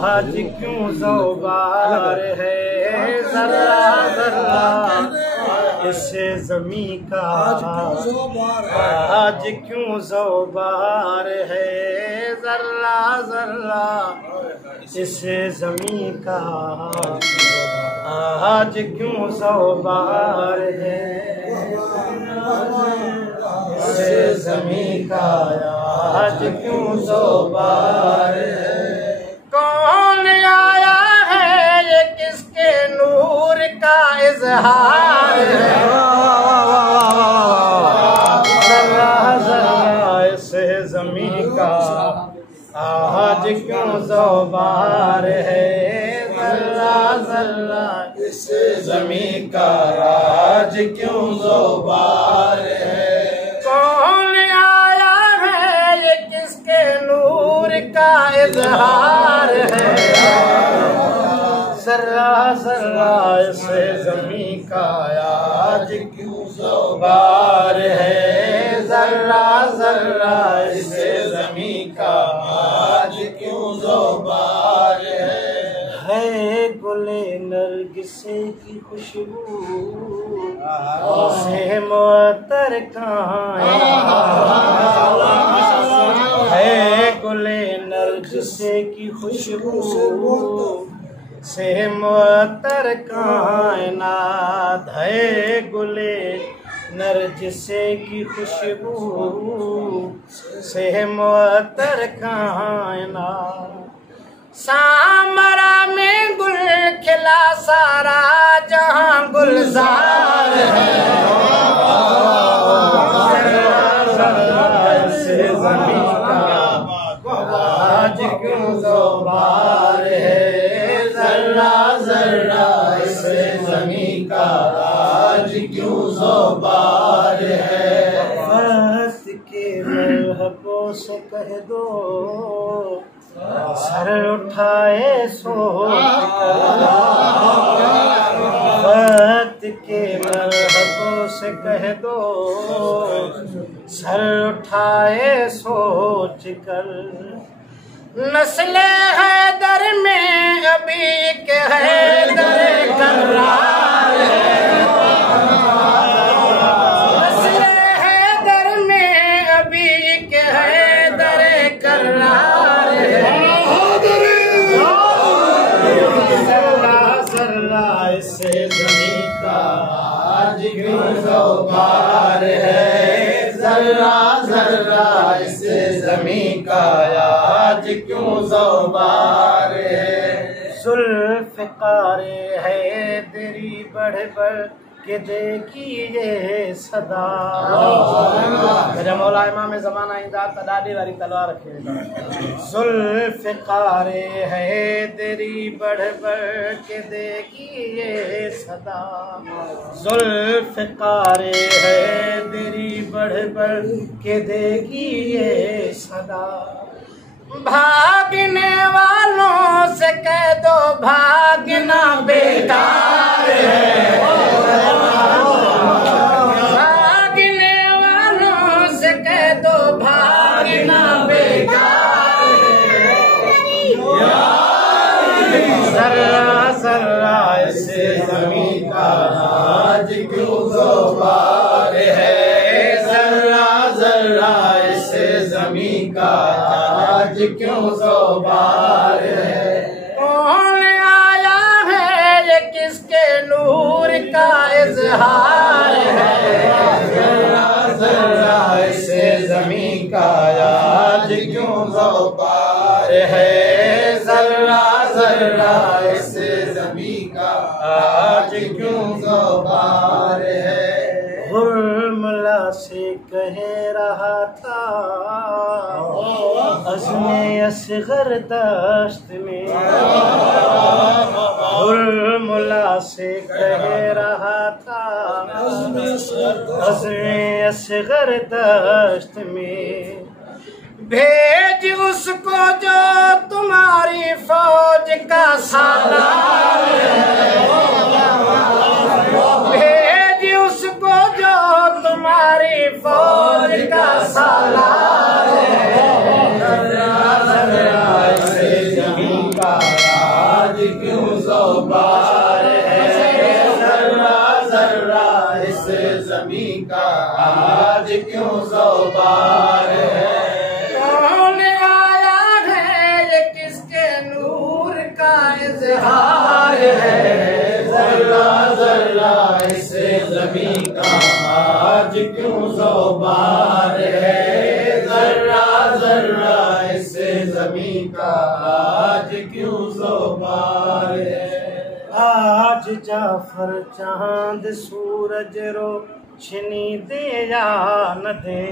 आज क्यों ज़ौबार है ज़र्रा ज़र्रा इस ज़मी का, आज क्यों ज़ौबार है ज़र्रा ज़र्रा इस ज़मी का, आज क्यों ज़ौबार है इस ज़मी का, आज क्यों ज़ौबार है। कौन आया है ये किसके नूर का इज़हार है, ज़र्रा ज़र्रा इस ज़मी का, आज क्यों ज़ौबार है ज़र्रा ज़र्रा इस ज़मी का, आज क्यों ज़ौबार है। कौन आया है ये किसके नूर का इज़हार है, ज़र्रा ज़र्रा इस ज़मी का, आज क्यों ज़ौबार है ज़र्रा ज़र्रा इस ज़मी का, आज क्यों ज़ौबार है। गुले नरगिसे की खुशबू से मुअत्तर कहाँ है, गुले नरगिसे की खुशबू से मुअत्तर कायनात है, गुले नरगिसे की खुशबू से मुअत्तर कायनात। सामरा में गुल खिला सारा जहां गुलजार है, इस ज़मी का, आज क्यों ज़ौबार है ज़र्रा ज़र्रा इस ज़मी का, आज क्यों ज़ौबार है। फर्त के मरहबों से कह दो सर उठाए सोच कर, फर्त के मरहबों से कह दो सर उठाए सोच कर, नस्ले हैदर में अभी के हैदर करार है, नस्ले हैदर में अभी के हैदर करार है, ज़र्रा ज़र्रा इस ज़मी का, आज क्यों ज़ौबार है ज़र्रा ज़र्रा इस ज़मी का, आज क्यों ज़ौबार है। ज़ुल्फ़िकारे हैदरी बढ़ बढ़ के देखिए सदा, मेरा मौला इमाम ज़माना इंदा तडाडी वाली तलवार रखे। ज़ुल्फ़िकारे हैदरी बढ़ बढ़ के देखिए सदा, ज़ुल्फ़िकारे हैदरी बढ़ बढ़ के देखिए सदा, भागने वालों से कह दो भागना बेकार है, भागने वालों से कह दो भागना बेकार है, ज़र्रा ज़र्रा इस ज़मी का, आज क्यों ज़ौबार है ज़र्रा ज़र्रा इस ज़मी का, आज क्यों ज़ौबार है। कौन आया है ये किसके नूर का इज़हार है, ज़र्रा ज़र्रा इस ज़मी का, आज क्यों ज़ौबार है ज़र्रा ज़र्रा इस ज़मी का, आज क्यों ज़ौबार है। हुर्मला से कह रहा था अज़्मे असग़र दश्त में, हुर्मला से कह रहा था अज़्मे असग़र दश्त में, भेज उसको जो तुम्हारी फौज का सालार है, भेज उसको जो तुम्हारी फौज का सालार है, ज़र्रा ज़र्रा इस ज़मी का, ज़मीं का आज क्यों ज़ौबार है, ज़र्रा ज़र्रा इस ज़मीं का आज क्यों ज़ौबार है। आज जाफर चांद सूरज रोशनी दे या न दे,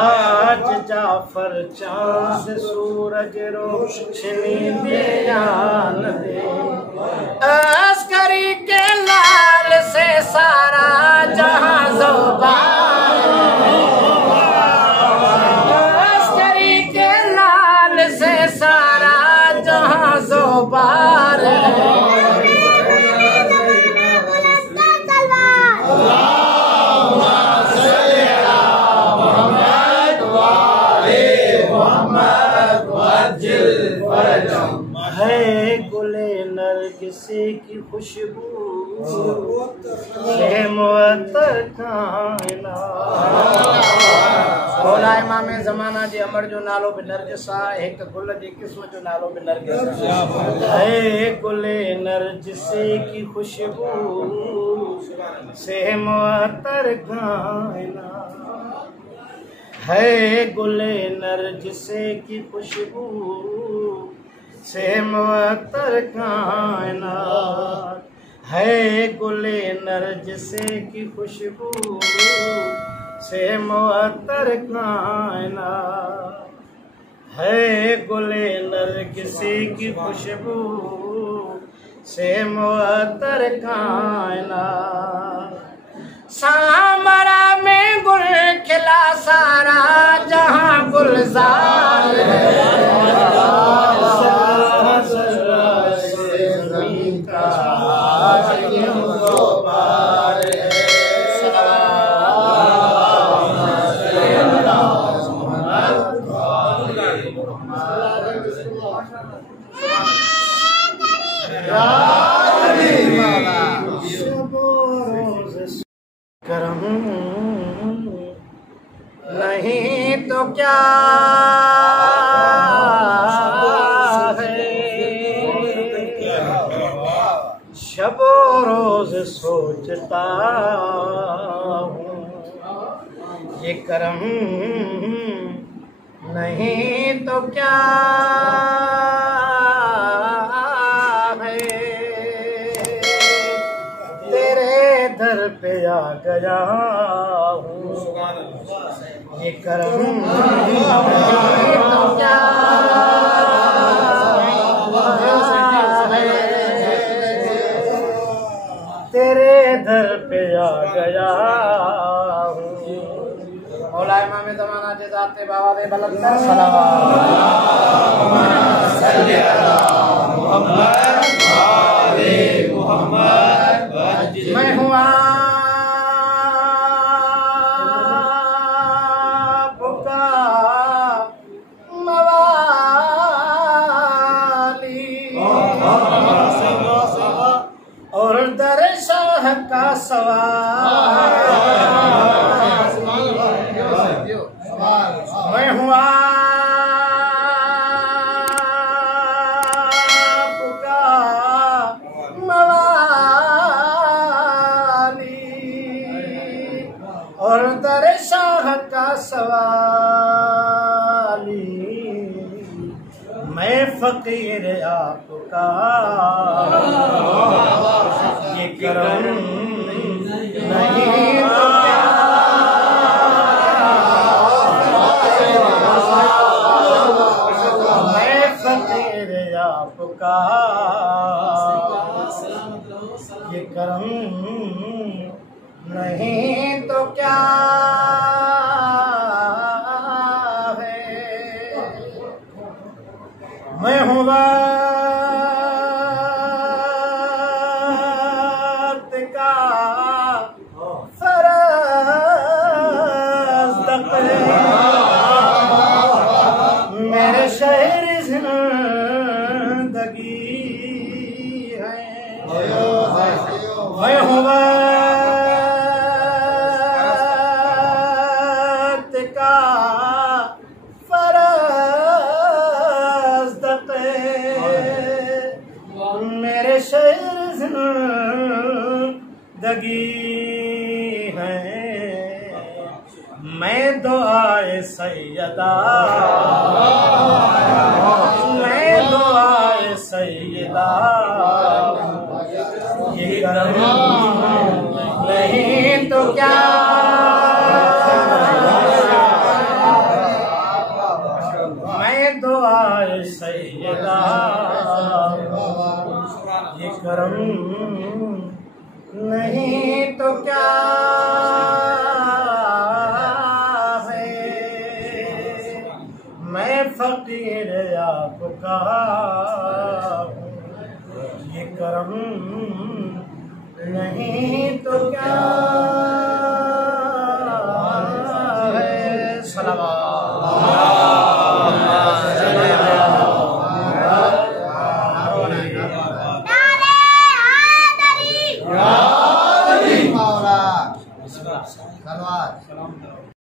आज जाफर चांद सूरज रोशनी दे या न दे। अस्करी के लाल से सारा जहां ज़ौबार, अस्करी के लाल से सारा जहां ज़ौबार है। है गुले नरगिसे की खुशबू से मुअत्तर कायनात। मौला इमाम ज़माना जे अमर जो नालो बि नरगिस आहे, हिक गुल जी क़िस्म जो नालो बि नरगिस आहे। है गुले नरगिसे की खुशबू से मुअत्तर कायनात, है गुले नरगिसे की खुशबू से मुअत्तर कायनात, है गुले नरगिसे की खुशबू से मुअत्तर कायनात, है गुले नरगिसे की खुशबू से मुअत्तर कायनात। सामरा में गुल खिला सारा जहां गुलजार है, ज़मीं का आज क्यों ज़ौबार है। करम नहीं तो क्या है, शबो रोज सोचता हूँ ये करम नहीं तो क्या है। तेरे दर पे आ गया हूँ ये करम नहीं तो क्या है। तेरे दर पे आ गया हूँ। मौला इमाम ज़माना जे ज़ाते बाबा दे बुलंद सलावत। मैं हूँ आपका मवाली और दर शाह का सवाल। मैं हूँ आपका मवाली और दर शाह का सवाली। मैं फकीर आपका ये करम नहीं तो क्या। मैं फकीर आपका ये करम नहीं तो क्या है। मैं हूँ वक्त का फराज़ मेरे शहर जिंदगी है। मैं हूँ वक्त का फराज़ मेरे शहर लगी है मैं दुआए सैयदा, मैं दुआए सैयदा, ये करम नहीं तो क्या, मैं दुआए सैयदा, ये करम नहीं तो क्या है। मैं फकीर आपका हूँ, ये करम नहीं तो क्या है। सलावत नारे हैदरी